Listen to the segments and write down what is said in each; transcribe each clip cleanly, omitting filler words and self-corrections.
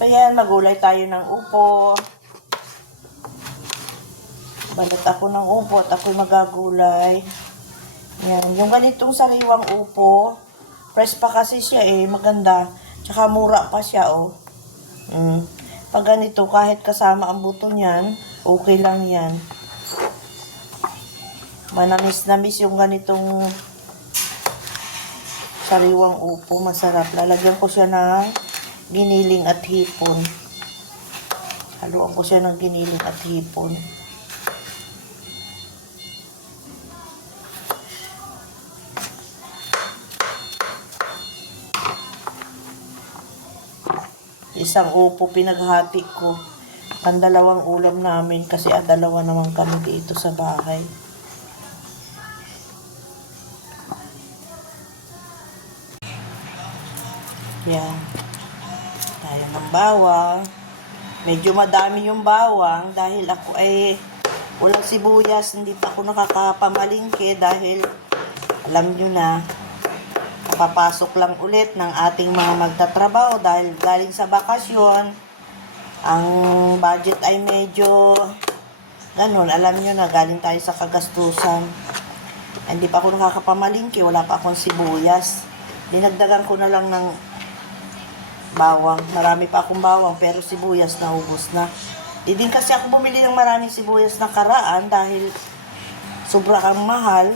So yan, magulay tayo ng upo. Balat ako ng upo at ako'y magagulay. Yan, yung ganitong sariwang upo, fresh pa kasi siya maganda. Tsaka mura pa siya Pag ganito, kahit kasama ang buto niyan, okay lang yan. Manamis-namis yung ganitong sariwang upo, masarap. Lalagyan ko siya ng giniling at hipon. Haluan ko siya ng giniling at hipon. Isang upo pinaghati ko. Ang dalawang ulam namin kasi dalawa naman kami dito sa bahay. Yan. Tayo ng bawang. Medyo madami yung bawang dahil ako walang sibuyas. Hindi pa ako nakakapamalingke dahil alam nyo na, papasok lang ulit ng ating mga magtatrabaho dahil galing sa bakasyon. Ang budget ay medyo ganun, alam nyo na, galing tayo sa kagastusan. Hindi pa ako nakakapamalingki, wala pa akong sibuyas. Dinagdagan ko na lang ng bawang. Marami pa akong bawang pero sibuyas naubos na. Di din kasi ako bumili ng maraming sibuyas na karaan dahil sobra kang mahal.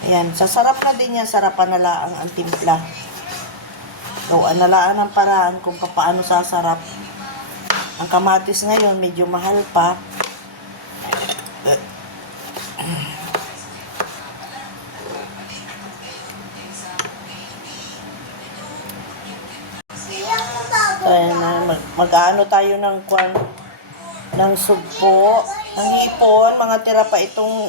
Ayan, sasarap na din yan, sarapan na lang ang timpla. Gawa na lang ang paraan kung paano sasarap. Ang kamatis ngayon, medyo mahal pa. Ayan, mag-ano tayo ng sugpo, ng hipon, mga tira pa itong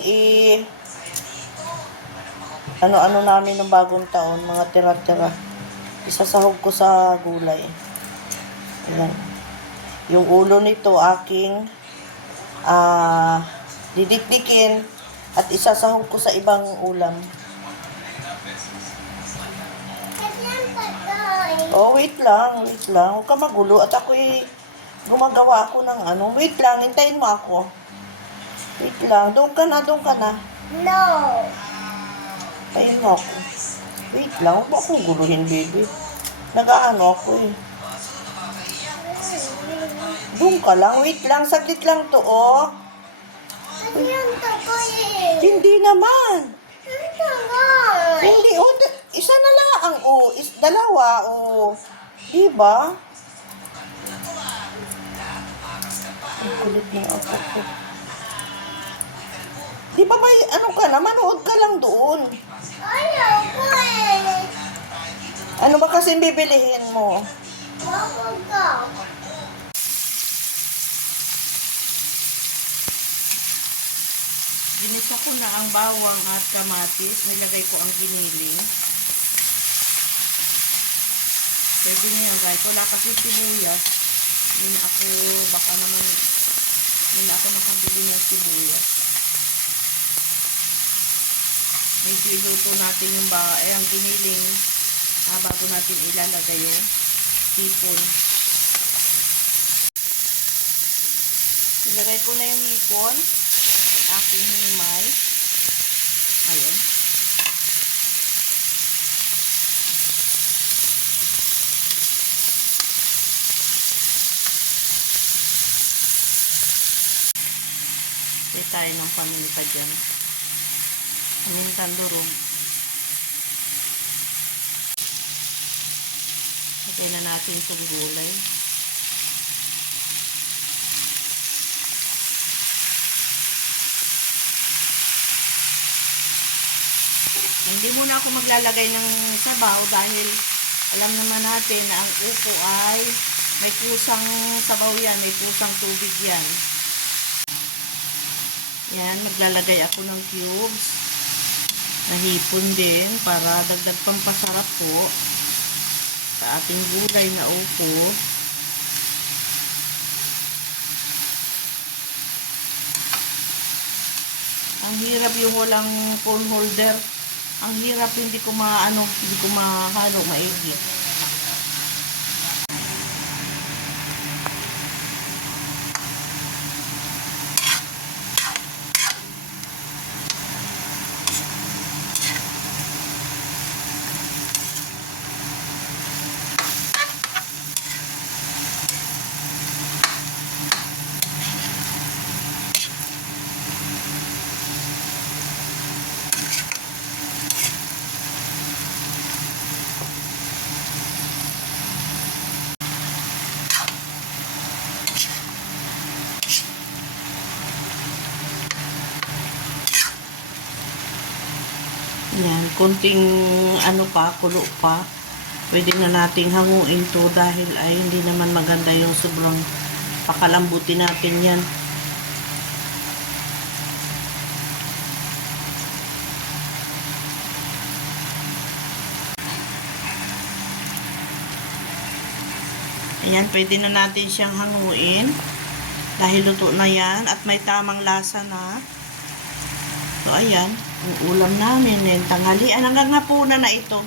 ano namin ng bagong taon, mga tira-tira. Isasahog ko sa gulay. Ayan. Yung ulo nito aking didikdikin at isasahog ko sa ibang ulam. Oh, wait lang. Huwag ka magulo. At ako'y gumagawa ako ng ano. Wait lang, hintayin mo ako. Wait lang. Doon ka na. No. Hintayin mo ako. Wait lang, huwag mo akong guluhin, baby. Nag-aano ako Doon ka lang. Wait lang, saglit lang to, Hindi naman. Hindi, isa na lang, dalawa, Diba? Ang kulit na ako. Di ba may, manood ka lang doon. Ayaw ko Ano ba kasi bibilihin mo? Bakit ka? Ginisa ko na ang bawang at kamatis. Nilagay ko ang giniling. Pwede niyo yan, guys. Wala kasi sibuyas. Hindi ako nakabili ng sibuyas. Medyo iluto natin yung ang giniling bago natin ilalagay yung hipon. Ilagay ko na yung hipon. Aking himay. Ayun. Hindi tayo ng paminta dyan. Pamintang durong. Lagay na natin itong gulay. Hindi muna ako maglalagay ng sabaw dahil alam naman natin na ang upo ay may kusang sabaw yan, may kusang tubig yan. Yan, maglalagay ako ng cubes na hipon din para dagdag pampasarap po sa ating gulay na upo. Ang hirap yung walang phone holder. Ang hirap, hindi ko mahalo maigi. konting ano pa, kulo pa, pwede na nating hanguin to dahil ay hindi naman maganda yung sobrang pakalambutin natin yan. Ayan, pwede na natin siyang hanguin dahil luto na yan at may tamang lasa na. So, ayan, ang ulam namin ngayon tanghalian hanggang hapunan na ito.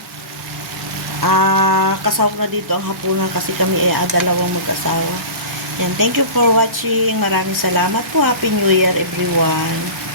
Kasawag na dito ang hapunan kasi kami ay dalawang mag-asawa. Yan, thank you for watching. Maraming salamat po. Happy New Year, everyone.